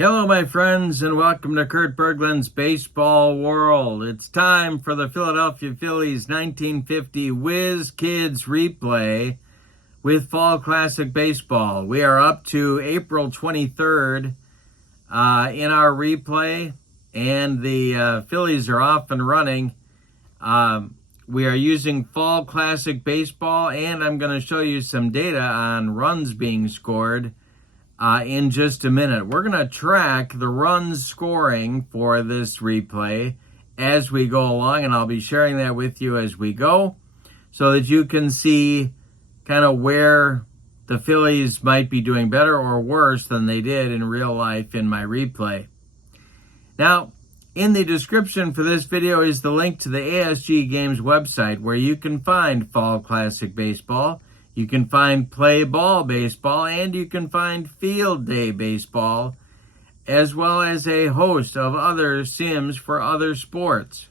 Hello, my friends, and welcome to Kurt Berglund's Baseball World. It's time for the Philadelphia Phillies 1950 Whiz Kids replay with Fall Classic Baseball. We are up to April 23rd in our replay, and the Phillies are off and running. We are using Fall Classic Baseball, and I'm going to show you some data on runs being scored in just a minute. We're going to track the runs scoring for this replay as we go along, and I'll be sharing that with you as we go so that you can see kind of where the Phillies might be doing better or worse than they did in real life in my replay. Now, in the description for this video is the link to the ASG Games website where you can find Fall Classic Baseball. You can find Play Ball Baseball, and you can find Field Day Baseball, as well as a host of other sims for other sports.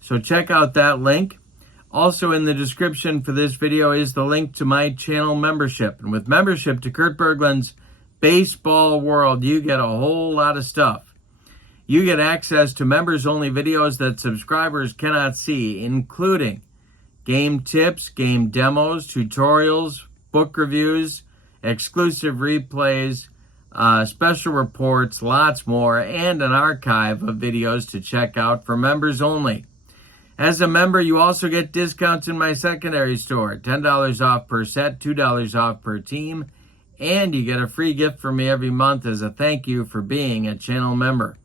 So check out that link. Also in the description for this video is the link to my channel membership. And with membership to Kurt Berglund's Baseball World, you get a whole lot of stuff. You get access to members-only videos that subscribers cannot see, including game tips, game demos, tutorials, book reviews, exclusive replays, special reports, lots more, and an archive of videos to check out for members only. As a member, you also get discounts in my secondary store, $10 off per set, $2 off per team, and you get a free gift from me every month as a thank you for being a channel member.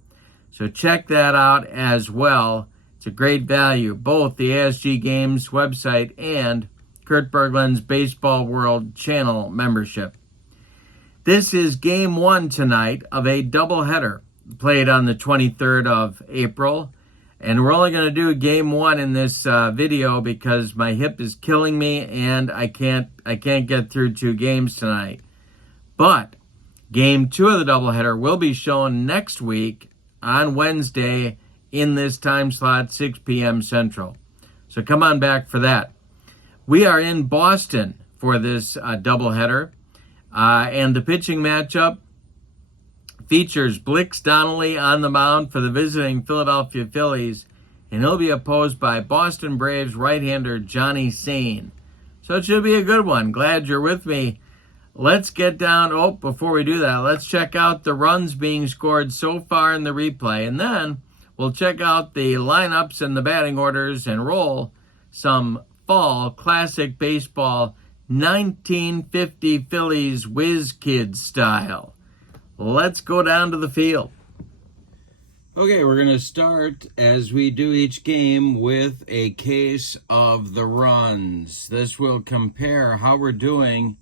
So check that out as well. It's a great value, both the ASG Games website and Kurt Berglund's Baseball World channel membership. This is game one tonight of a doubleheader played on the 23rd of April. And we're only going to do game one in this video because my hip is killing me and I can't get through two games tonight. But game two of the doubleheader will be shown next week on Wednesday in this time slot, 6 p.m. Central. So come on back for that. We are in Boston for this doubleheader, and the pitching matchup features Blix Donnelly on the mound for the visiting Philadelphia Phillies, and he'll be opposed by Boston Braves right-hander Johnny Sane. So it should be a good one. Glad you're with me. Let's get down. Before we do that, let's check out the runs being scored so far in the replay, and then we'll check out the lineups and the batting orders and roll some Fall Classic Baseball 1950 Phillies Whiz Kids style. Let's go down to the field. Okay, we're going to start, as we do each game, with a case of the runs. This will compare how we're doing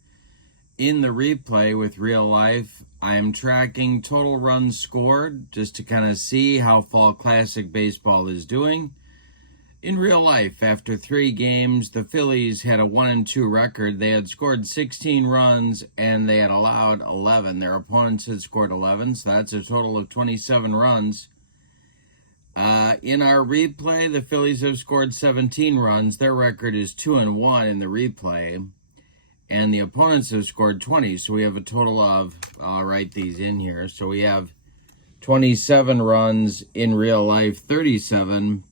in the replay with real life. I am tracking total runs scored just to kind of see how Fall Classic Baseball is doing. In real life, after 3 games, the Phillies had a 1-2 record. They had scored 16 runs and they had allowed 11. Their opponents had scored 11, so that's a total of 27 runs. In our replay, the Phillies have scored 17 runs. Their record is 2-1 in the replay. And the opponents have scored 20, so we have a total of, I'll write these in here, so we have 27 runs in real life, 37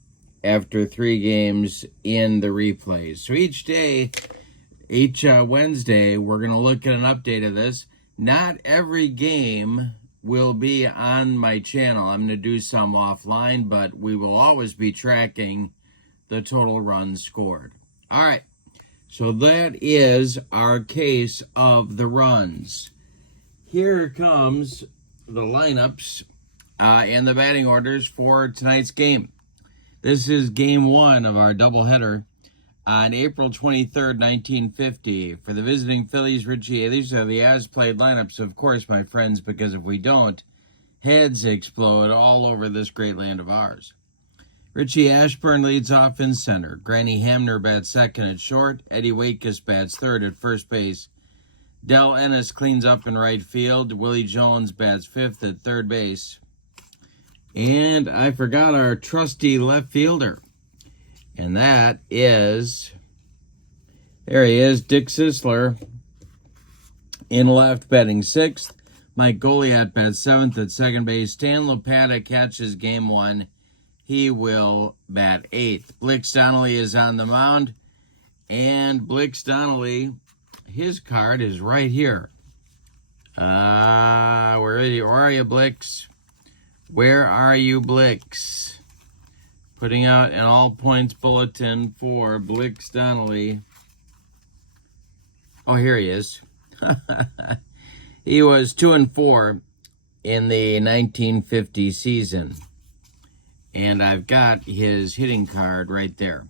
after 3 games in the replays. So each Wednesday, we're going to look at an update of this. Not every game will be on my channel. I'm going to do some offline, but we will always be tracking the total runs scored. All right. So that is our case of the runs. Here comes the lineups and the batting orders for tonight's game. This is game one of our doubleheader on April 23rd, 1950. For the visiting Phillies, Richie, these are the as-played lineups, of course, my friends, because if we don't, heads explode all over this great land of ours. Richie Ashburn leads off in center. Granny Hamner bats second at short. Eddie Waitkus bats third at first base. Del Ennis cleans up in right field. Willie Jones bats fifth at third base. And I forgot our trusty left fielder. And that is, there he is, Dick Sisler in left, batting sixth. Mike Goliath bats 7th at second base. Stan Lopata catches game 1. He will bat 8th. Blix Donnelly is on the mound. And Blix Donnelly, his card is right here. Where are you, Blix? Where are you, Blix? Putting out an all-points bulletin for Blix Donnelly. Oh, here he is. He was 2-4 in the 1950 season. And I've got his hitting card right there.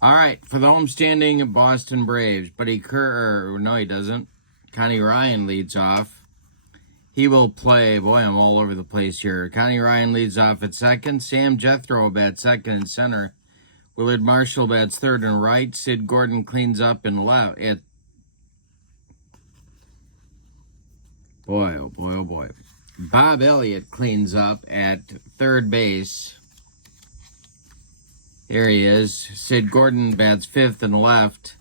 All right, for the homestanding Boston Braves, Buddy Kerr, no, he doesn't. Connie Ryan leads off. He will play, boy, I'm all over the place here. Connie Ryan leads off at second. Sam Jethro bats second and center. Willard Marshall bats third and right. Sid Gordon cleans up in left. Boy, oh boy, oh boy. Bob Elliott cleans up at third base. Here he is. Sid Gordon bats fifth and left.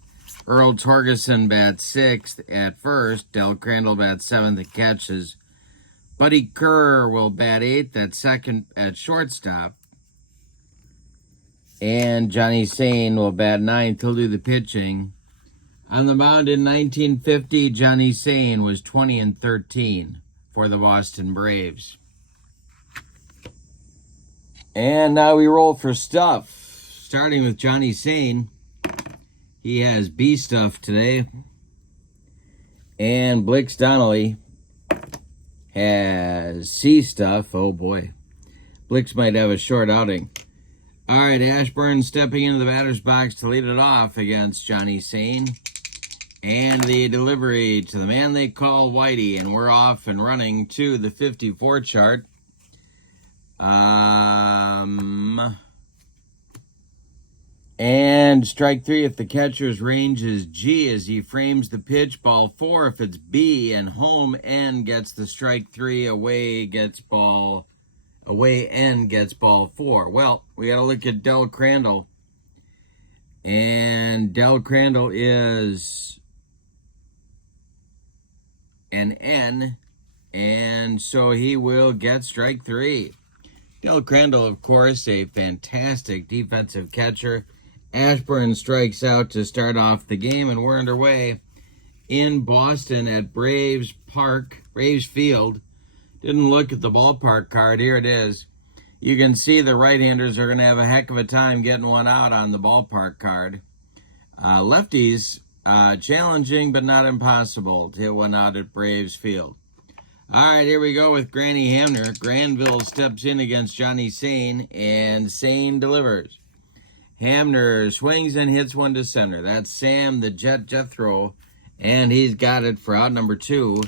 Earl Torgerson bats sixth at first. Del Crandall bats seventh and catches. Buddy Kerr will bat eighth at second at shortstop. And Johnny Sane will bat ninth. He'll do the pitching. On the mound in 1950, Johnny Sane was 20-13 for the Boston Braves. And now we roll for stuff. Starting with Johnny Sane. He has B stuff today. And Blix Donnelly has C stuff. Oh boy. Blix might have a short outing. All right, Ashburn stepping into the batter's box to lead it off against Johnny Sane. And the delivery to the man they call Whitey. And we're off and running to the 54 chart. And strike three if the catcher's range is G as he frames the pitch. Ball four if it's B, and home N gets the strike three. Away N gets ball four. Well, we got to look at Del Crandall. And Del Crandall is an N, and so he will get strike three. Del Crandall, of course, a fantastic defensive catcher. Ashburn strikes out to start off the game, and we're underway in Boston at Braves Field. Didn't look at the ballpark card. Here it is. You can see the right-handers are going to have a heck of a time getting one out on the ballpark card. Lefties, challenging but not impossible to hit one out at Braves Field. All right, here we go with Granny Hamner. Granville steps in against Johnny Sane, and Sane delivers. Hamner swings and hits one to center. That's Sam the Jethro, and he's got it for out number two.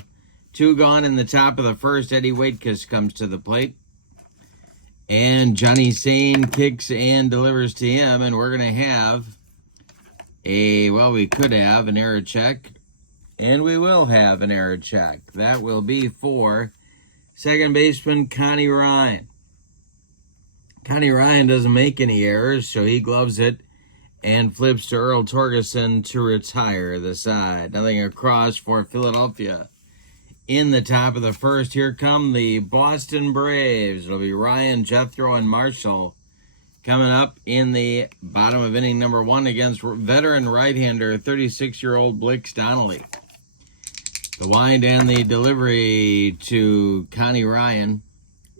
Two gone in the top of the first. Eddie Waitkus comes to the plate. And Johnny Sane kicks and delivers to him, and we're going to have we could have an error check. And we will have an error check. That will be for second baseman Connie Ryan. Connie Ryan doesn't make any errors, so he gloves it and flips to Earl Torgerson to retire the side. Nothing across for Philadelphia. In the top of the first, here come the Boston Braves. It'll be Ryan, Jethro, and Marshall coming up in the bottom of inning number one against veteran right-hander, 36-year-old Blix Donnelly. The wind and the delivery to Connie Ryan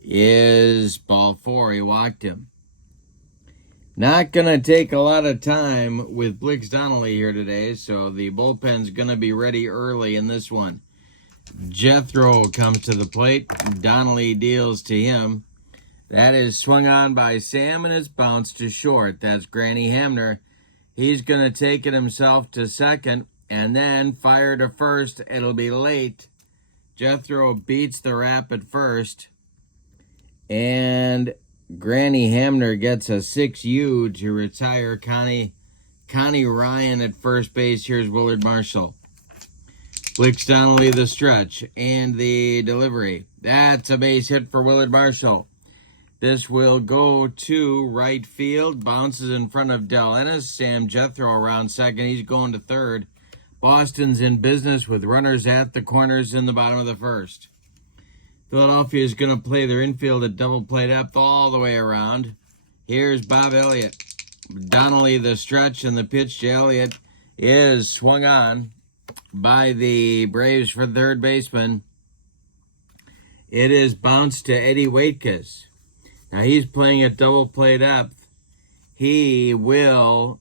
is ball four. He walked him. Not going to take a lot of time with Blix Donnelly here today, so the bullpen's going to be ready early in this one. Jethro comes to the plate. Donnelly deals to him. That is swung on by Sam, and it's bounced to short. That's Granny Hamner. He's going to take it himself to second, and then fire to first. It'll be late. Jethro beats the rap at first. And Granny Hamner gets a 6U to retire Connie Ryan at first base. Here's Willard Marshall. Blix Donnelly the stretch and the delivery. That's a base hit for Willard Marshall. This will go to right field. Bounces in front of Del Ennis. Sam Jethro around second. He's going to third. Boston's in business with runners at the corners in the bottom of the first. Philadelphia is going to play their infield at double play depth all the way around. Here's Bob Elliott. Donnelly the stretch, and the pitch to Elliott is swung on by the Braves for third baseman. It is bounced to Eddie Waitkus. Now he's playing at double play depth. He will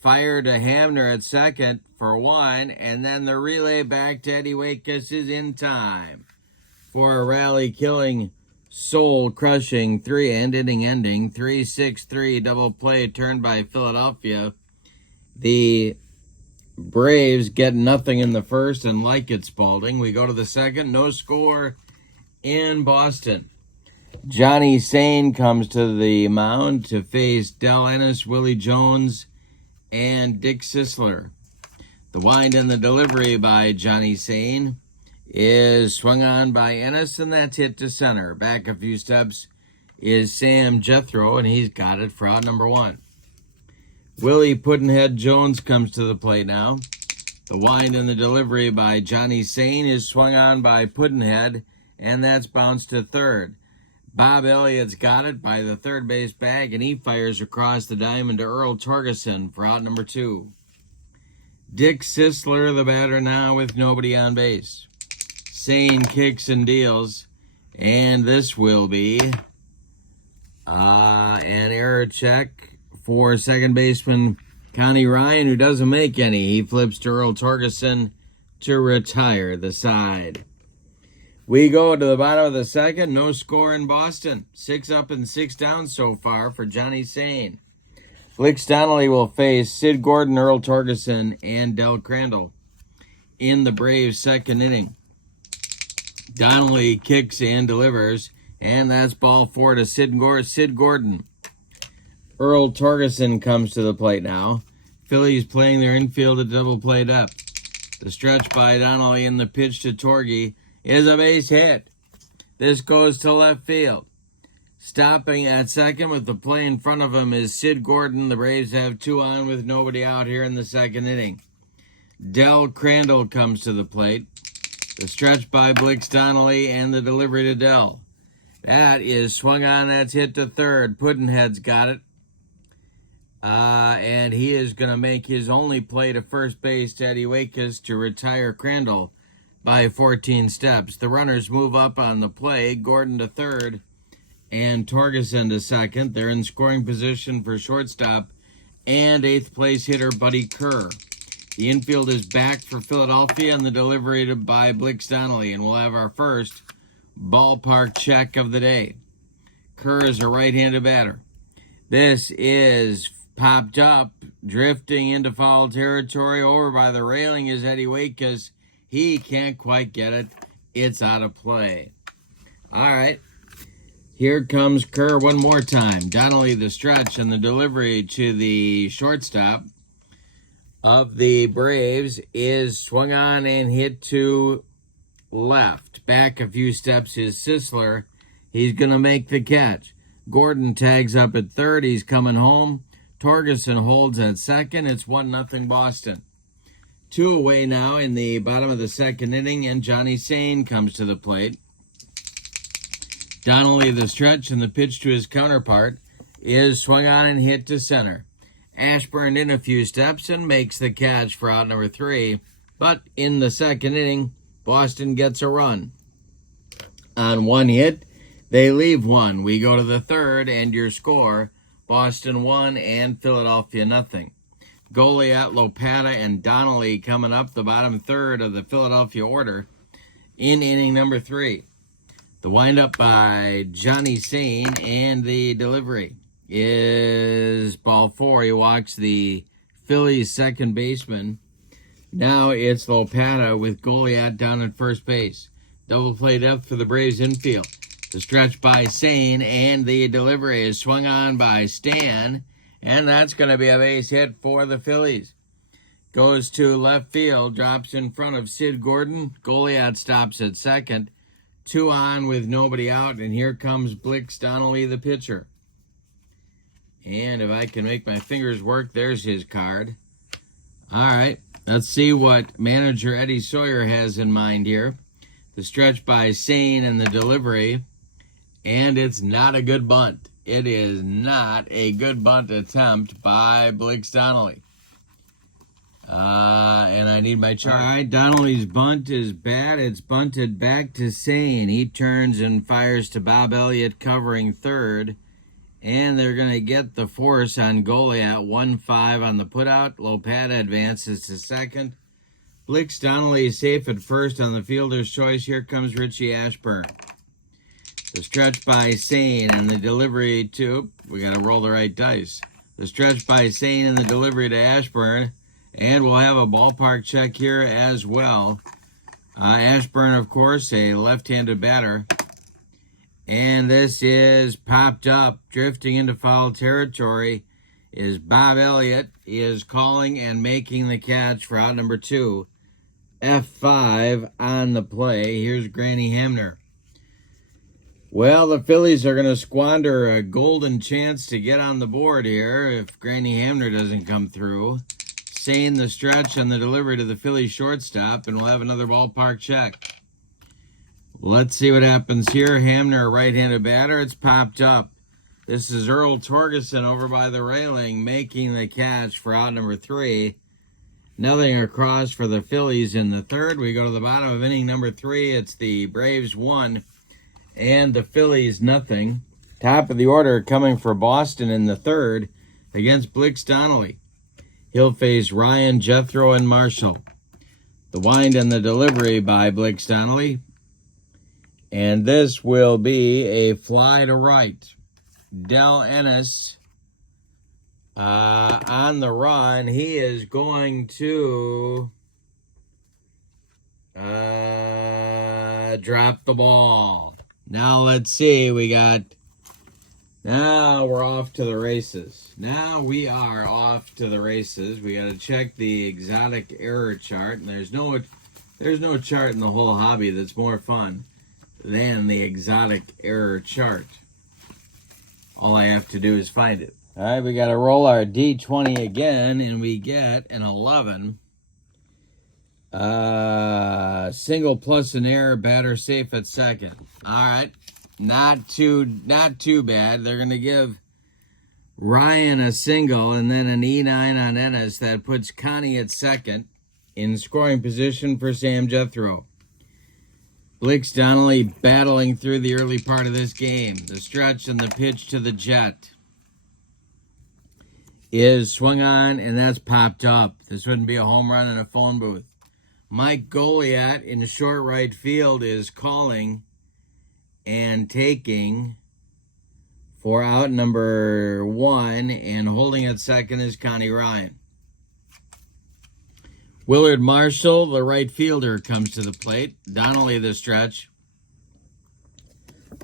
fire to Hamner at second for one, and then the relay back to Eddie Waitkus is in time for a rally-killing, soul-crushing, inning-ending 3-6-3 double play turned by Philadelphia. The Braves get nothing in the first, and like it, Spalding. We go to the second, no score in Boston. Johnny Sane comes to the mound to face Del Ennis, Willie Jones, and Dick Sisler. The wind and the delivery by Johnny Sane is swung on by Ennis, and that's hit to center. Back a few steps is Sam Jethro, and he's got it for out number one. Willie Puddinhead Jones comes to the plate now. The wind and the delivery by Johnny Sane is swung on by Puddinhead, and that's bounced to third. Bob Elliott's got it by the third base bag, and he fires across the diamond to Earl Torgerson for out number two. Dick Sisler, the batter now with nobody on base. Sane kicks and deals, and this will be an error check for second baseman Connie Ryan, who doesn't make any. He flips to Earl Torgerson to retire the side. We go to the bottom of the second, no score in Boston. 6 up and 6 down so far for Johnny Sane. Blix Donnelly will face Sid Gordon, Earl Torgerson, and Del Crandall in the Braves' second inning. Donnelly kicks and delivers, and that's ball 4 to Sid Gordon. Earl Torgerson comes to the plate now. Phillies playing their infield at double play depth. The stretch by Donnelly and the pitch to Torgy is a base hit. This goes to left field. Stopping at second with the play in front of him is Sid Gordon. The Braves have 2 on with nobody out here in the second inning. Del Crandall comes to the plate. The stretch by Blix Donnelly and the delivery to Del. That is swung on. That's hit to third. Puddinhead's got it. And he is going to make his only play to first base to Eddie Waitkus to retire Crandall by 14 steps. The runners move up on the play. Gordon to third and Torgerson to second. They're in scoring position for shortstop and 8th place hitter Buddy Kerr. The infield is back for Philadelphia, and the delivery by Blix Donnelly, and we'll have our first ballpark check of the day. Kerr is a right-handed batter. This is popped up, drifting into foul territory. Over by the railing is Eddie Waitkus. He can't quite get it. It's out of play. All right. Here comes Kerr one more time. Donnelly the stretch, and the delivery to the shortstop of the Braves is swung on and hit to left. Back a few steps is Sisler. He's going to make the catch. Gordon tags up at third. He's coming home. Torgerson holds at second. It's 1-0 Boston. 2 away now in the bottom of the second inning, and Johnny Sane comes to the plate. Donnelly the stretch, and the pitch to his counterpart is swung on and hit to center. Ashburn in a few steps and makes the catch for out number 3. But in the second inning, Boston gets a run. On 1 hit, they leave 1. We go to the third, and your score, Boston 1 and Philadelphia 0. Goliat, Lopata, and Donnelly coming up the bottom third of the Philadelphia order in inning number 3. The windup by Johnny Sane, and the delivery is ball 4. He walks the Phillies second baseman. Now it's Lopata with Goliat down at first base. Double play depth for the Braves infield. The stretch by Sane, and the delivery is swung on by Stan, and that's going to be a base hit for the Phillies. Goes to left field, drops in front of Sid Gordon. Goliat stops at second. 2 on with nobody out, and here comes Blix Donnelly, the pitcher. And if I can make my fingers work, there's his card. All right, Let's see what manager Eddie Sawyer has in mind here. The stretch by Sane and the delivery. And it's not a good bunt. It is not a good bunt attempt by Blix Donnelly. And I need my chart. All right, Donnelly's bunt is bad. It's bunted back to Sane. He turns and fires to Bob Elliott covering third. And they're going to get the force on Goliath. 1-5 on the putout. Lopata advances to second. Blix Donnelly is safe at first on the fielder's choice. Here comes Richie Ashburn. The stretch by Sane and the delivery to... We got to roll the right dice. The stretch by Sane and the delivery to Ashburn. And we'll have a ballpark check here as well. Ashburn, of course, a left-handed batter. And this is popped up, drifting into foul territory, is Bob Elliott. He is calling and making the catch for out number 2. F5 on the play. Here's Granny Hamner. Well, the Phillies are going to squander a golden chance to get on the board here if Granny Hamner doesn't come through. Sane the stretch on the delivery to the Phillies shortstop, and we'll have another ballpark check. Let's see what happens here. Hamner, a right-handed batter. It's popped up. This is Earl Torgerson over by the railing making the catch for out number 3. Nothing across for the Phillies in the third. We go to the bottom of inning number 3. It's the Braves 1 and the Phillies nothing. Top of the order coming for Boston in the third against Blix Donnelly. He'll face Ryan, Jethro, and Marshall. The wind and the delivery by Blix Donnelly. And this will be a fly to right. Del Ennis on the run. He is going to drop the ball. Now let's see. Now we're off to the races. Now we are off to the races. We got to check the exotic error chart. And there's no chart in the whole hobby that's more fun than the exotic error chart. All I have to do is find it. All right, we got to roll our D20 again, and we get an 11. Single plus an error, batter safe at second. All right, not too bad. They're going to give Ryan a single and then an E9 on Ennis. That puts Connie at second in scoring position for Sam Jethro. Blix Donnelly battling through the early part of this game. The stretch and the pitch to the Jet is swung on, and that's popped up. This wouldn't be a home run in a phone booth. Mike Goliath in short right field is calling and taking for out number 1, and holding at second is Connie Ryan. Willard Marshall, the right fielder, comes to the plate. Donnelly the stretch.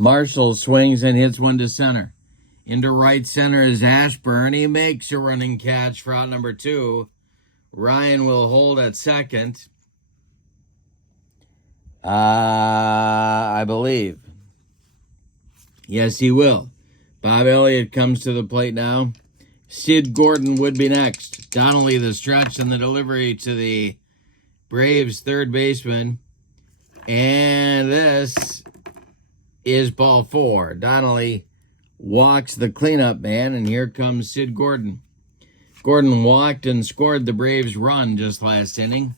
Marshall swings and hits one to center. Into right center is Ashburn. He makes a running catch for out number 2. Ryan will hold at second. I believe. Yes, he will. Bob Elliott comes to the plate now. Sid Gordon would be next. Donnelly the stretch and the delivery to the Braves third baseman. And this is ball 4. Donnelly walks the cleanup man, and here comes Sid Gordon. Gordon walked and scored the Braves run just last inning.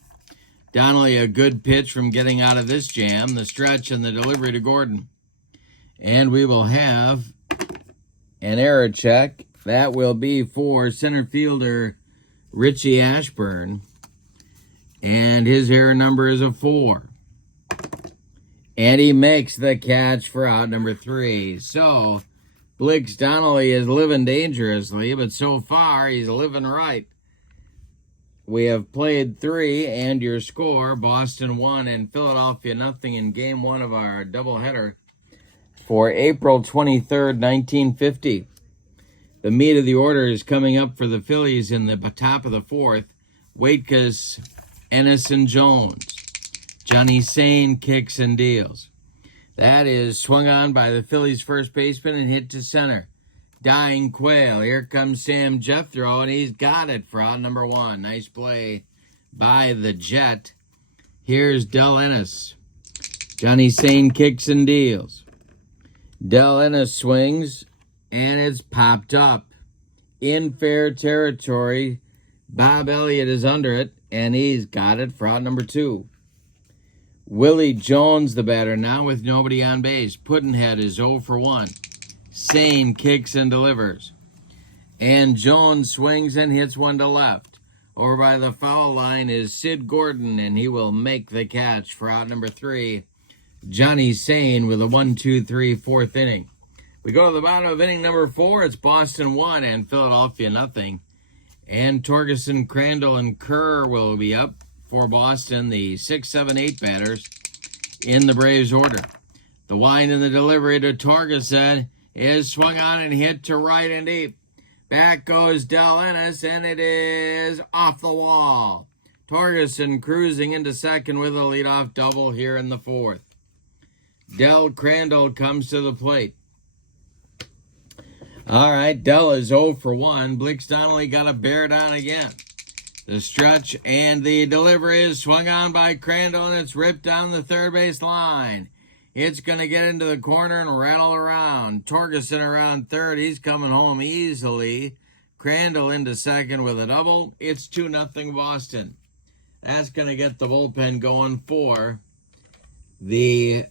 Donnelly, a good pitch from getting out of this jam. The stretch and the delivery to Gordon. And we will have an error check. That will be for center fielder Richie Ashburn. And his error number is a 4. And he makes the catch for out number 3. So, Blix Donnelly is living dangerously, but so far he's living right. We have played 3, and your score, Boston 1 and Philadelphia nothing in game 1 of our doubleheader for April 23rd, 1950. The meat of the order is coming up for the Phillies in the top of the 4th. Waitkus, Ennis, and Jones. Johnny Sane kicks and deals. That is swung on by the Phillies first baseman and hit to center. Dying Quail. Here comes Sam Jethro, and he's got it for out number 1. Nice play by the Jet. Here's Del Ennis. Johnny Sane kicks and deals. Del Ennis swings, and it's popped up. In fair territory, Bob Elliott is under it, and he's got it for out number 2. Willie Jones, the batter, now with nobody on base. Puddinhead is 0 for 1. Sane kicks and delivers. And Jones swings and hits one to left. Over by the foul line is Sid Gordon, and he will make the catch for out number 3. Johnny Sane with a 1-2-3 fourth inning. We go to the bottom of inning number 4. It's Boston 1 and Philadelphia nothing. And Torgerson, Crandall, and Kerr will be up for Boston, the 6, 7, 8 batters in the Braves order. The wind and the delivery to Torgerson is swung on and hit to right and deep. Back goes Del Ennis, and it is off the wall. Torgerson cruising into second with a leadoff double here in the 4th. Del Crandall comes to the plate. All right, Del is 0 for 1. Blix Donnelly got a bear down again. The stretch and the delivery is swung on by Crandall, and it's ripped down the third base line. It's going to get into the corner and rattle around. Torgerson around third. He's coming home easily. Crandall into second with a double. It's 2-0 Boston. That's going to get the bullpen going for the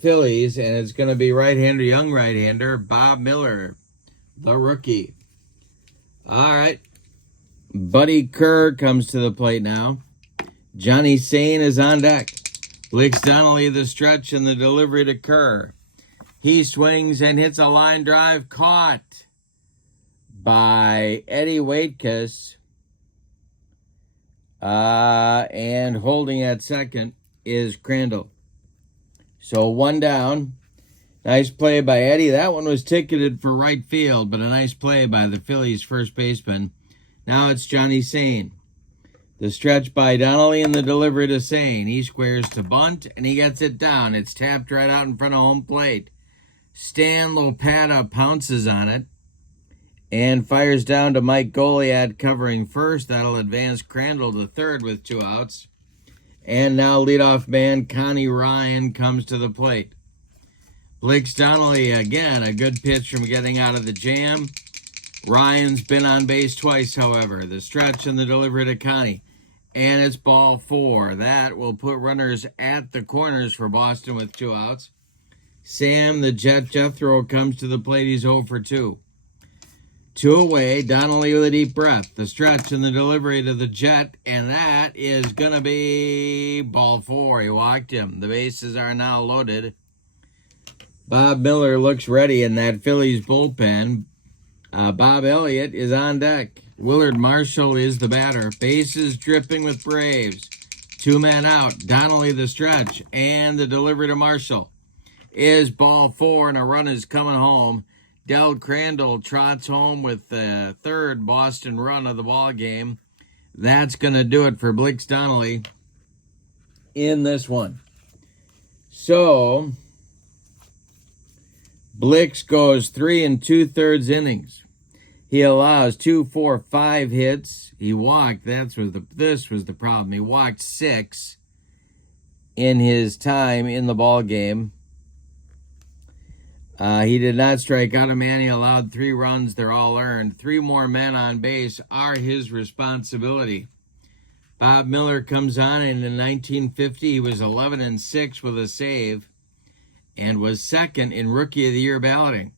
Phillies, and it's going to be right-hander, young right-hander, Bob Miller, the rookie. All right. Buddy Kerr comes to the plate now. Johnny Sane is on deck. Blix Donnelly the stretch and the delivery to Kerr. He swings and hits a line drive caught by Eddie Waitkus. And holding at second is Crandall. So 1 down. Nice play by Eddie. That one was ticketed for right field, but a nice play by the Phillies first baseman. Now it's Johnny Sane. The stretch by Donnelly and the delivery to Sane. He squares to bunt, and he gets it down. It's tapped right out in front of home plate. Stan Lopata pounces on it and fires down to Mike Goliad covering first. That'll advance Crandall to third with 2 outs. And now leadoff man Connie Ryan comes to the plate. Blix Donnelly, again, a good pitch from getting out of the jam. Ryan's been on base twice, however. The stretch and the delivery to Connie. And it's ball 4. That will put runners at the corners for Boston with 2 outs. Sam, the Jet Jethro, comes to the plate. He's 0 for 2. 2 away. Donnelly with a deep breath. The stretch and the delivery to the Jet. And that is going to be ball 4. He walked him. The bases are now loaded. Bob Miller looks ready in that Phillies bullpen. Bob Elliott is on deck. Willard Marshall is the batter. Bases dripping with Braves. 2 men out. Donnelly the stretch. And the delivery to Marshall is ball 4, and a run is coming home. Del Crandall trots home with the 3rd Boston run of the ball game. That's going to do it for Blix Donnelly in this one. So Blix goes 3 2/3 innings. He allows 2, 4, 5 hits. He walked. This was the problem. He walked 6 in his time in the ball game. He did not strike out a man. He allowed 3 runs. They're all earned. 3 more men on base are his responsibility. Bob Miller comes on, and in 1950 he was 11-6 with a save and was 2nd in Rookie of the Year balloting.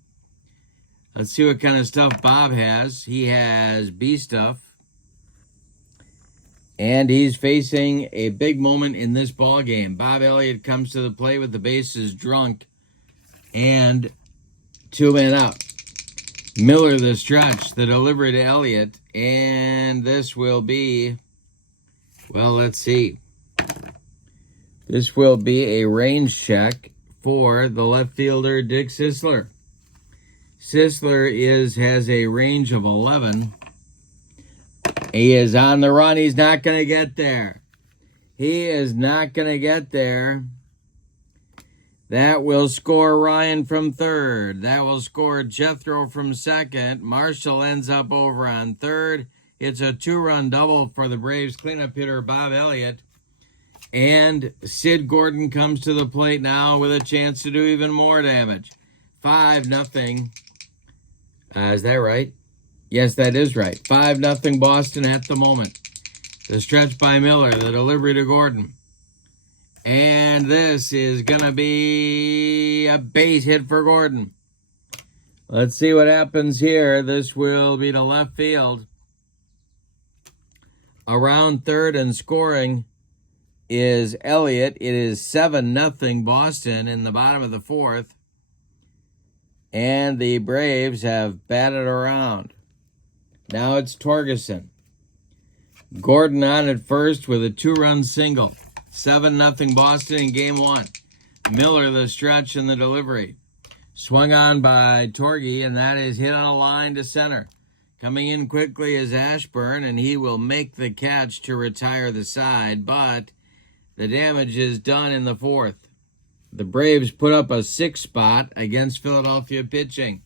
Let's see what kind of stuff Bob has. He has B stuff. And he's facing a big moment in this ball game. Bob Elliott comes to the plate with the bases drunk and 2 men out. Miller the stretch, the delivery to Elliott, and this will be, well, let's see. This will be a range check for the left fielder, Dick Sisler. Sisler has a range of 11. He is on the run. He's not going to get there. He is not going to get there. That will score Ryan from 3rd. That will score Jethro from 2nd. Marshall ends up over on 3rd. It's a 2-run double for the Braves cleanup hitter Bob Elliott. And Sid Gordon comes to the plate now with a chance to do even more damage. 5-0. Is that right? Yes, that is right. 5-0 Boston at the moment. The stretch by Miller, the delivery to Gordon. And this is going to be a base hit for Gordon. Let's see what happens here. This will be to left field. Around third and scoring is Elliott. It is 7-0 Boston in the bottom of the fourth. And the Braves have batted around. Now it's Torgerson. Gordon on at first with a 2-run single. 7-0 Boston in game one. Miller the stretch and the delivery. Swung on by Torgy, and that is hit on a line to center. Coming in quickly is Ashburn, and he will make the catch to retire the side, but the damage is done in the fourth. The Braves put up a 6 spot against Philadelphia pitching.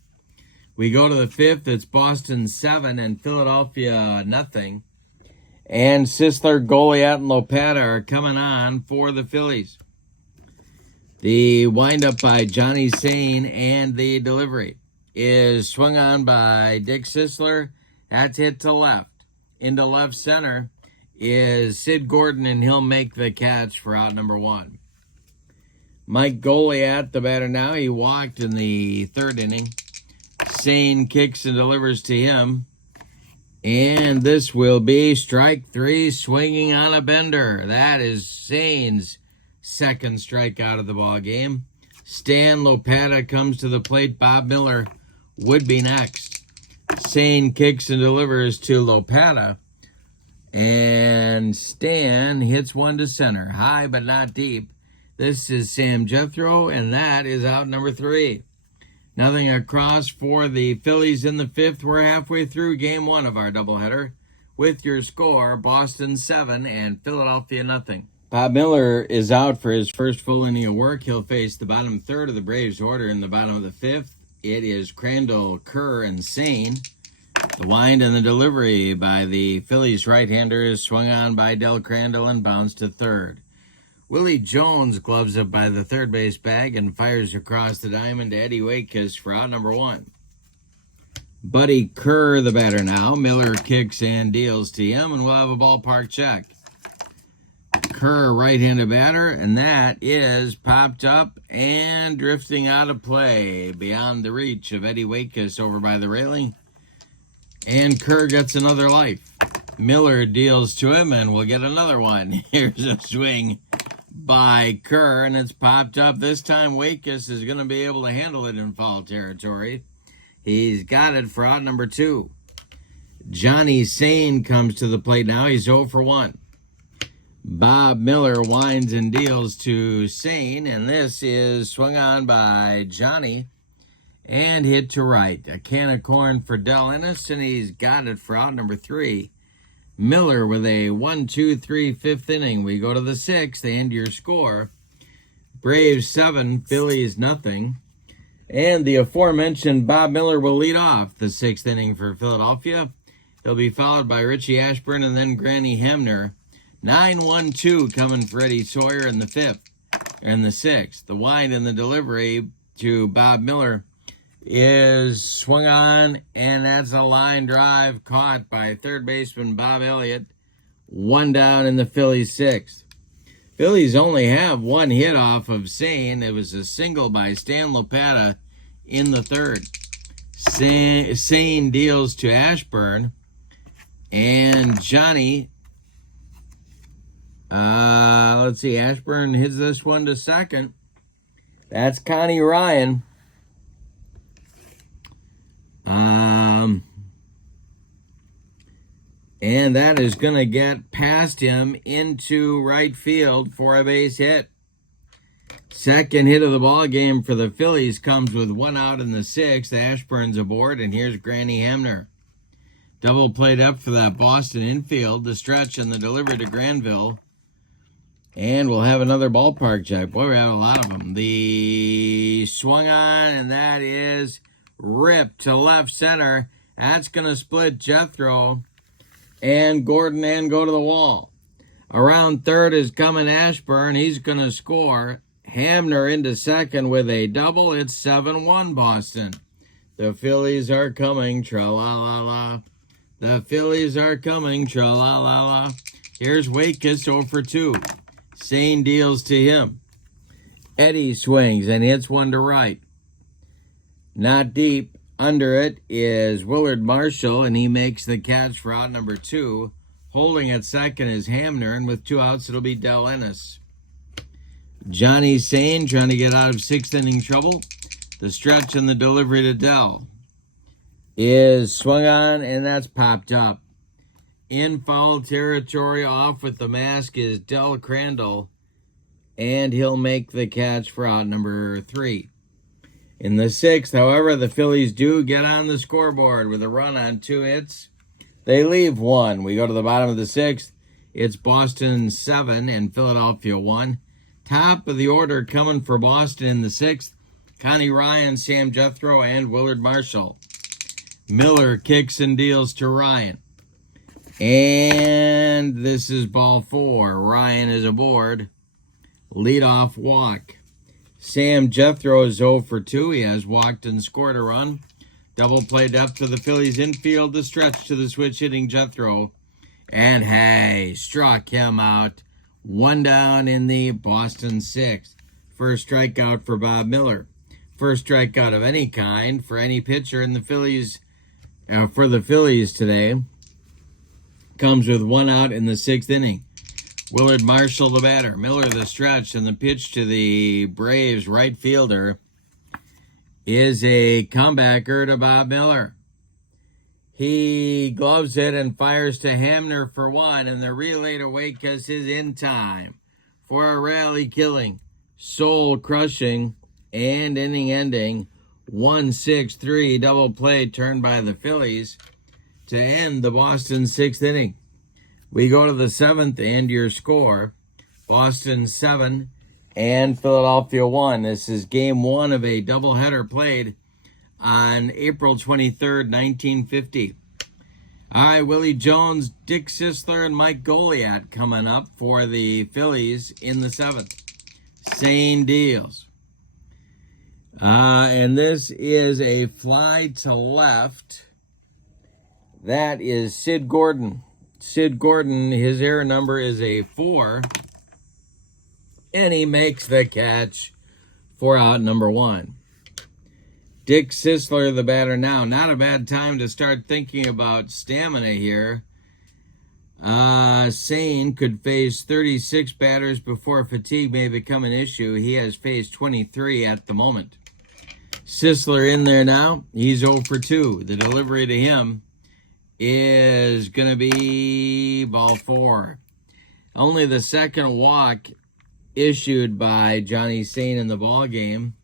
We go to the fifth. It's Boston 7 and Philadelphia nothing. And Sisler, Goliat, and Lopata are coming on for the Phillies. The windup by Johnny Sane and the delivery is swung on by Dick Sisler. That's hit to left. Into left center is Sid Gordon, and he'll make the catch for out number 1. Mike Goliat, the batter now. He walked in the third inning. Sane kicks and delivers to him. And this will be strike 3, swinging on a bender. That is Sane's second strikeout of the ball game. Stan Lopata comes to the plate. Bob Miller would be next. Sane kicks and delivers to Lopata. And Stan hits one to center. High but not deep. This is Sam Jethro, and that is out number 3. Nothing across for the Phillies in the fifth. We're halfway through game 1 of our doubleheader with your score, Boston 7 and Philadelphia nothing. Bob Miller is out for his first full inning of work. He'll face the bottom third of the Braves order in the bottom of the fifth. It is Crandall, Kerr, and Sane. The wind and the delivery by the Phillies right-hander is swung on by Del Crandall and bounced to third. Willie Jones gloves up by the third base bag and fires across the diamond to Eddie Waitkus for out number 1. Buddy Kerr, the batter now. Miller kicks and deals to him, and we'll have a ballpark check. Kerr, right-handed batter, and that is popped up and drifting out of play beyond the reach of Eddie Waitkus over by the railing. And Kerr gets another life. Miller deals to him, and we'll get another one. Here's a swing by Kerr, and it's popped up. This time Waitkus is going to be able to handle it in foul territory. He's got it for out number 2. Johnny Sane comes to the plate now. He's 0 for 1. Bob Miller winds and deals to Sane, and this is swung on by Johnny and hit to right. A can of corn for Del Ennis, and he's got it for out number 3. Miller with a 1-2-3 fifth inning. We go to the sixth and your score. Braves 7, Phillies nothing. And the aforementioned Bob Miller will lead off the 6th inning for Philadelphia. He'll be followed by Richie Ashburn and then Granny Hemner. 9-1-2 coming for Eddie Sawyer in the 6th. The wind and the delivery to Bob Miller is swung on, and that's a line drive caught by third baseman Bob Elliott. 1 down in the Phillies 6th. Phillies only have 1 hit off of Sane. It was a single by Stan Lopata in the 3rd. Sane deals to Ashburn, and Johnny, let's see, Ashburn hits this one to second. That's Connie Ryan. And that is going to get past him into right field for a base hit. Second hit of the ball game for the Phillies comes with 1 out in the 6th. Ashburn's aboard, and here's Granny Hemner. Double played up for that Boston infield. The stretch and the delivery to Granville. And we'll have another ballpark check. Boy, we have a lot of them. The swung on, and that is ripped to left center. That's going to split Jethro. and Gordon and go to the wall. Around third is coming Ashburn. He's going to score. Hamner into second with a double. It's 7-1 Boston. The Phillies are coming, tra-la-la-la. The Phillies are coming, tra-la-la-la. Here's Waitkus 0 for 2. Sane deals to him. Eddie swings and hits one to right. Not deep. Under it is Willard Marshall, and he makes the catch for out number 2. Holding at second is Hamner, and with 2 outs, it'll be Del Ennis. Johnny Sane trying to get out of sixth inning trouble. The stretch and the delivery to Del is swung on, and that's popped up. In foul territory, off with the mask is Del Crandall, and he'll make the catch for out number 3. In the 6th, however, the Phillies do get on the scoreboard with a run on 2 hits. They leave 1. We go to the bottom of the 6th. It's Boston 7 and Philadelphia 1. Top of the order coming for Boston in the 6th. Connie Ryan, Sam Jethro, and Willard Marshall. Miller kicks and deals to Ryan. And this is ball 4. Ryan is aboard. Leadoff walk. Sam Jethro is 0 for 2. He has walked and scored a run. Double play depth to the Phillies infield. The stretch to the switch hitting Jethro. And hey, struck him out. 1 down in the Boston 6th. First strikeout for Bob Miller. First strikeout of any kind for any pitcher in the Phillies, for the Phillies today. Comes with 1 out in the 6th inning. Willard Marshall the batter. Miller the stretch, and the pitch to the Braves right fielder is a comebacker to Bob Miller. He gloves it and fires to Hamner for 1, and the relay to Waitkus is in time for a rally killing, soul crushing, and inning ending 1-6-3 double play turned by the Phillies to end the Boston 6th inning. We go to the 7th, and your score, Boston 7 and Philadelphia 1. This is game 1 of a doubleheader played on April 23rd, 1950. All right, Willie Jones, Dick Sisler, and Mike Goliat coming up for the Phillies in the 7th. Sane deals. And this is a fly to left. That is Sid Gordon. Sid Gordon, his error number is a 4. And he makes the catch for out number 1. Dick Sisler, the batter now. Not a bad time to start thinking about stamina here. Sane could face 36 batters before fatigue may become an issue. He has faced 23 at the moment. Sisler in there now. He's 0 for 2. The delivery to him is going to be ball 4. Only the second walk issued by Johnny Sane in the ball game.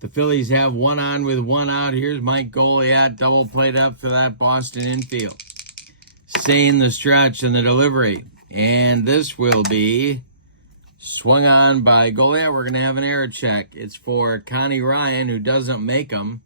The Phillies have 1 on with 1 out. Here's Mike Goliat, double played up for that Boston infield. Sane the stretch and the delivery. And this will be swung on by Goliat. We're going to have an error check. It's for Connie Ryan, who doesn't make them.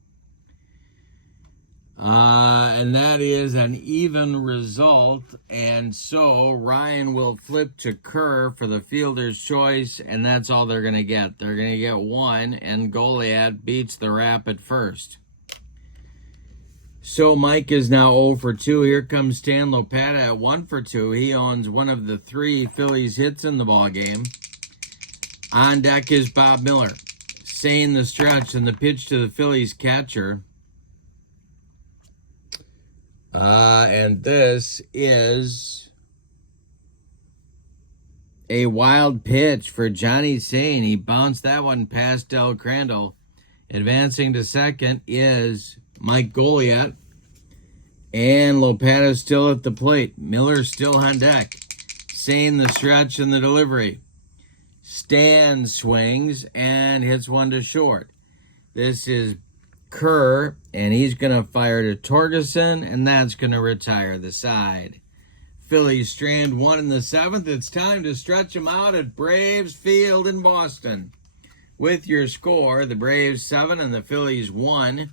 And that is an even result. And so Ryan will flip to Kerr for the fielder's choice, and that's all they're going to get. They're going to get 1, and Goliat beats the rap at first. So Mike is now 0 for 2. Here comes Stan Lopata at 1 for 2. He owns one of the 3 Phillies hits in the ball game. On deck is Bob Miller. Sane the stretch and the pitch to the Phillies catcher. And this is a wild pitch for Johnny Sane. He bounced that one past Del Crandall. Advancing to second is Mike Goliat. And Lopata still at the plate. Miller still on deck. Sane the stretch and the delivery. Stan swings and hits one to short. This is Kerr, and he's going to fire to Torgerson, and that's going to retire the side. Phillies strand 1 in the 7th. It's time to stretch them out at Braves Field in Boston. With your score, the Braves 7 and the Phillies 1.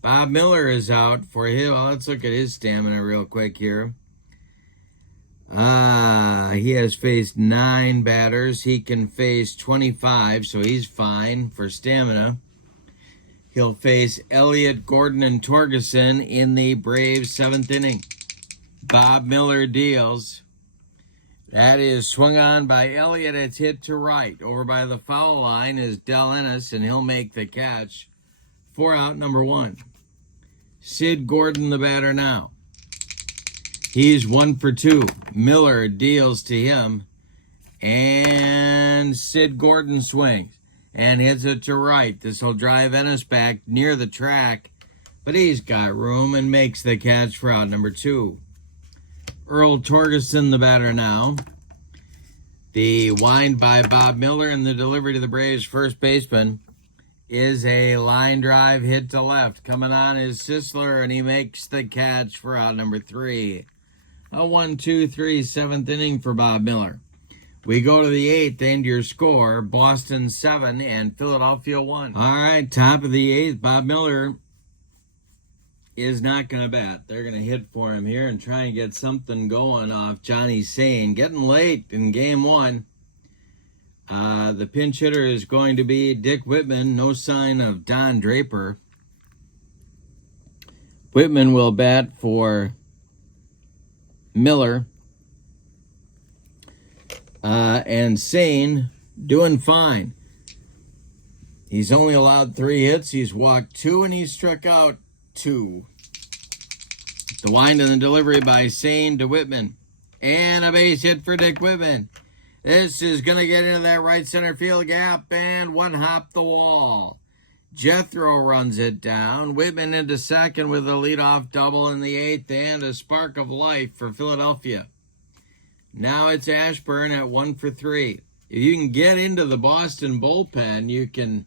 Bob Miller is out for him. Well, let's look at his stamina real quick here. He has faced 9 batters. He can face 25, so he's fine for stamina. He'll face Elliott, Gordon, and Torgerson in the Braves' 7th inning. Bob Miller deals. That is swung on by Elliott. It's hit to right. Over by the foul line is Del Ennis, and he'll make the catch. 4 out, number 1. Sid Gordon, the batter now. He's 1 for 2. Miller deals to him, and Sid Gordon swings and hits it to right. This will drive Ennis back near the track, but he's got room and makes the catch for out number 2. Earl Torgerson, the batter now. The wind by Bob Miller and the delivery to the Braves' first baseman is a line drive hit to left. Coming on is Sisler, and he makes the catch for out number 3. A 1-2-3 7th inning for Bob Miller. We go to the 8th, and your score, Boston 7 and Philadelphia 1. All right, top of the 8th, Bob Miller is not going to bat. They're going to hit for him here and try and get something going off Johnny Sane. Getting late in game 1. The pinch hitter is going to be Dick Whitman. No sign of Don Draper. Whitman will bat for Miller. And Sane doing fine. He's only allowed 3 hits. He's walked 2 and he's struck out 2. The wind and the delivery by Sane to Whitman. And a base hit for Dick Whitman. This is going to get into that right center field gap and one hop the wall. Jethro runs it down. Whitman into second with a leadoff double in the 8th and a spark of life for Philadelphia. Now it's Ashburn at 1 for 3. If you can get into the Boston bullpen, you can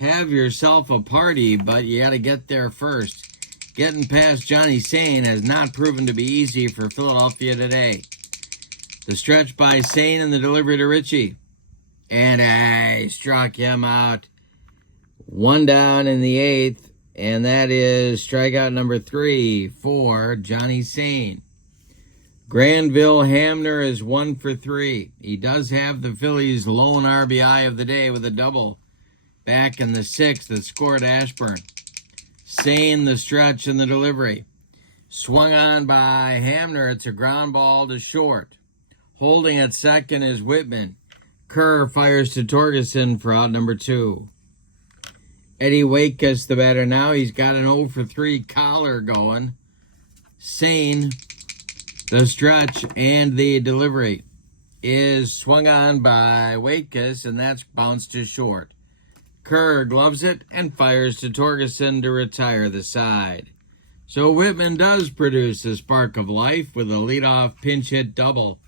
have yourself a party, but you got to get there first. Getting past Johnny Sane has not proven to be easy for Philadelphia today. The stretch by Sane and the delivery to Ritchie. And I struck him out. 1 down in the 8th, and that is strikeout number 3 for Johnny Sane. Granville Hamner is 1 for 3. He does have the Phillies' lone RBI of the day with a double back in the 6th that scored Ashburn. Sane the stretch and the delivery. Swung on by Hamner. It's a ground ball to short. Holding at second is Whitman. Kerr fires to Torgerson for out number 2. Eddie Waitkus, the batter now. He's got an 0 for 3 collar going. Sane, the stretch and the delivery is swung on by Waitkus, and that's bounced to short. Kerr gloves it and fires to Torgerson to retire the side. So Whitman does produce a spark of life with a leadoff pinch hit double.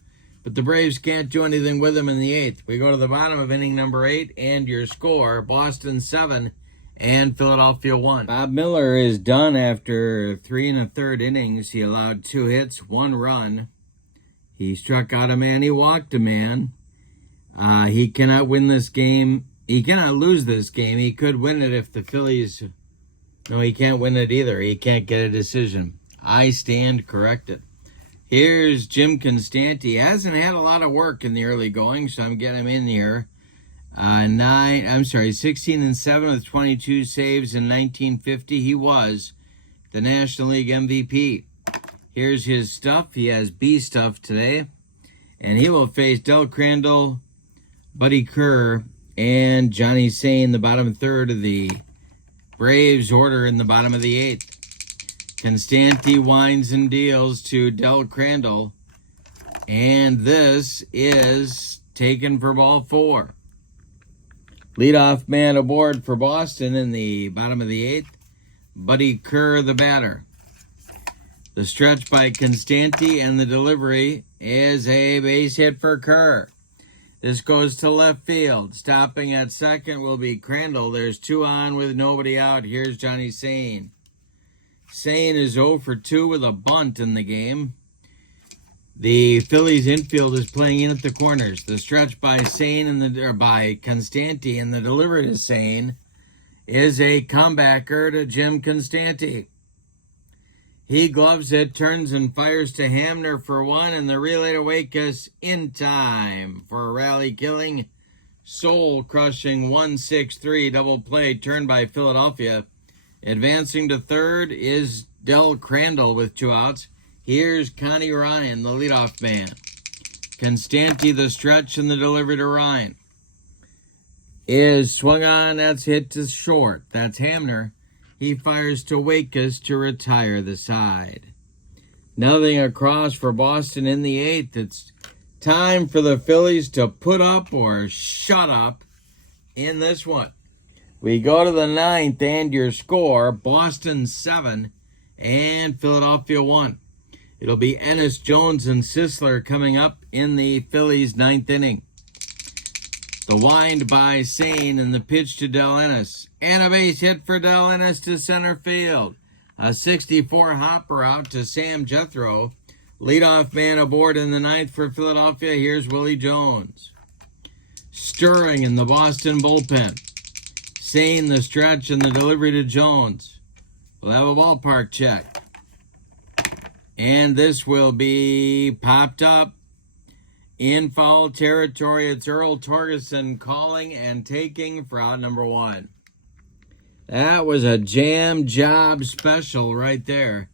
But the Braves can't do anything with him in the 8th. We go to the bottom of inning number 8, and your score, Boston 7 and Philadelphia 1. Bob Miller is done after 3 1/3 innings. He allowed 2 hits, 1 run. He struck out a man. He walked a man. He cannot win this game. He cannot lose this game. He could win it if the Phillies... No, he can't win it either. He can't get a decision. I stand corrected. Here's Jim Constanti. He hasn't had a lot of work in the early going, so I'm getting him in here. 16 and 7 with 22 saves in 1950. He was the National League MVP. Here's his stuff. He has B stuff today, and he will face Del Crandall, Buddy Kerr, and Johnny Sane, the bottom third of the Braves order in the bottom of the 8th. Constanti winds and deals to Del Crandall, and this is taken for ball 4. Leadoff man aboard for Boston in the bottom of the 8th, Buddy Kerr, the batter. The stretch by Constanti and the delivery is a base hit for Kerr. This goes to left field. Stopping at second will be Crandall. There's 2 on with nobody out. Here's Johnny Sane. Sane is 0 for 2 with a bunt in the game. The Phillies infield is playing in at the corners. The stretch by by Constanti and the delivery to Sane is a comebacker to Jim Constanti. He gloves it, turns and fires to Hamner for one, and the relay to Wakus in time for a rally-killing, soul-crushing 1-6-3 double play turned by Philadelphia. Advancing to third is Del Crandall with 2 outs. Here's Connie Ryan, the leadoff man. Constanti, the stretch, and the delivery to Ryan is swung on. That's hit to short. That's Hamner. He fires to Wakus to retire the side. Nothing across for Boston in the 8th. It's time for the Phillies to put up or shut up in this one. We go to the 9th, and your score, Boston 7 and Philadelphia 1. It'll be Ennis, Jones, and Sisler coming up in the Phillies' 9th inning. The wind by Sane and the pitch to Del Ennis. And a base hit for Del Ennis to center field. A 64 hopper out to Sam Jethro. Leadoff man aboard in the 9th for Philadelphia. Here's Willie Jones. Stirring in the Boston bullpen. Sane the stretch and the delivery to Jones. We'll have a ballpark check. And this will be popped up in foul territory. It's Earl Torgerson calling and taking for out number 1. That was a jam job special right there.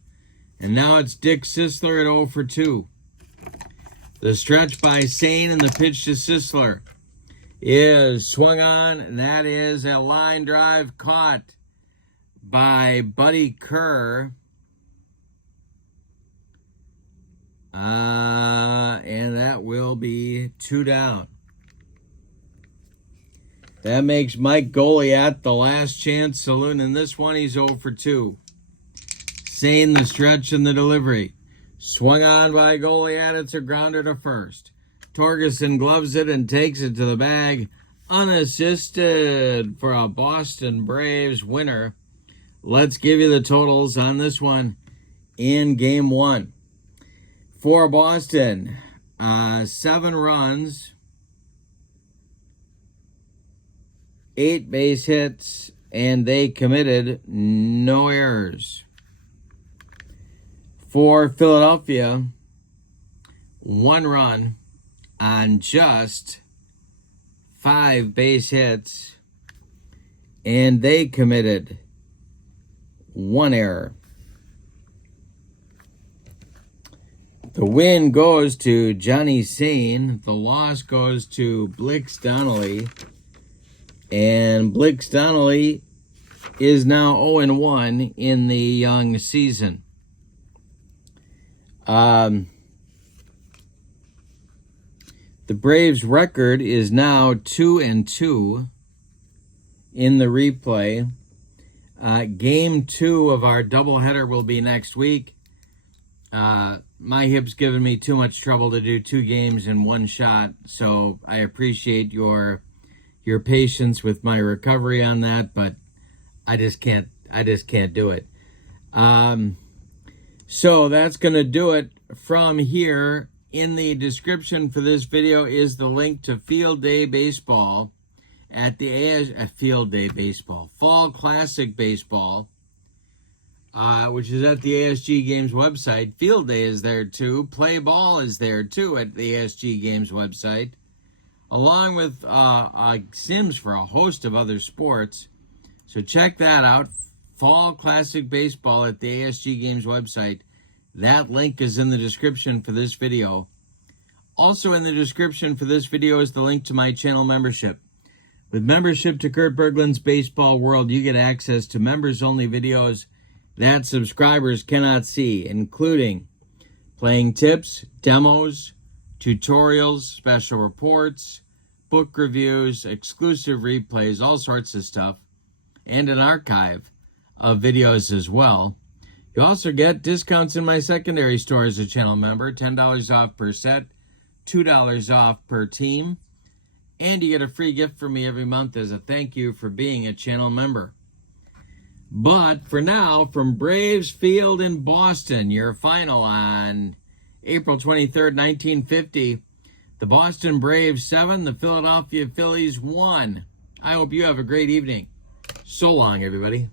And now it's Dick Sisler at 0 for 2. The stretch by Sane and the pitch to Sisler is swung on, and that is a line drive caught by Buddy Kerr. And that will be 2 down. That makes Mike Goliath the last chance saloon. In this one, he's 0 for 2. Sane the stretch and the delivery. Swung on by Goliath. It's a grounder to first. Torgerson gloves it and takes it to the bag unassisted for a Boston Braves winner. Let's give you the totals on this one in Game 1. For Boston, 7 runs, 8 base hits, and they committed no errors. For Philadelphia, 1 run on just 5 base hits, and they committed 1 error. The win goes to Johnny Sane. The loss goes to Blix Donnelly. And Blix Donnelly is now 0-1 in the young season. The Braves' record is now 2-2 in the replay. Game 2 of our doubleheader will be next week. My hip's given me too much trouble to do 2 games in one shot, so I appreciate your patience with my recovery on that, but I just can't do it. So that's going to do it from here. In the description for this video is the link to Field Day Baseball at the Field Day Baseball, Fall Classic Baseball, which is at the ASG Games website. Field Day is there too. Play Ball is there too at the ASG Games website, along with sims for a host of other sports. So check that out. Fall Classic Baseball at the ASG Games website. That link is in the description for this video. Also in the description for this video is the link to my channel membership. With membership to Kurt Berglund's Baseball World, you get access to members-only videos that subscribers cannot see, including playing tips, demos, tutorials, special reports, book reviews, exclusive replays, all sorts of stuff, and an archive of videos as well. You also get discounts in my secondary store as a channel member, $10 off per set, $2 off per team, and you get a free gift from me every month as a thank you for being a channel member. But for now, from Braves Field in Boston, your final on April 23rd, 1950, the Boston Braves 7, the Philadelphia Phillies 1. I hope you have a great evening. So long, everybody.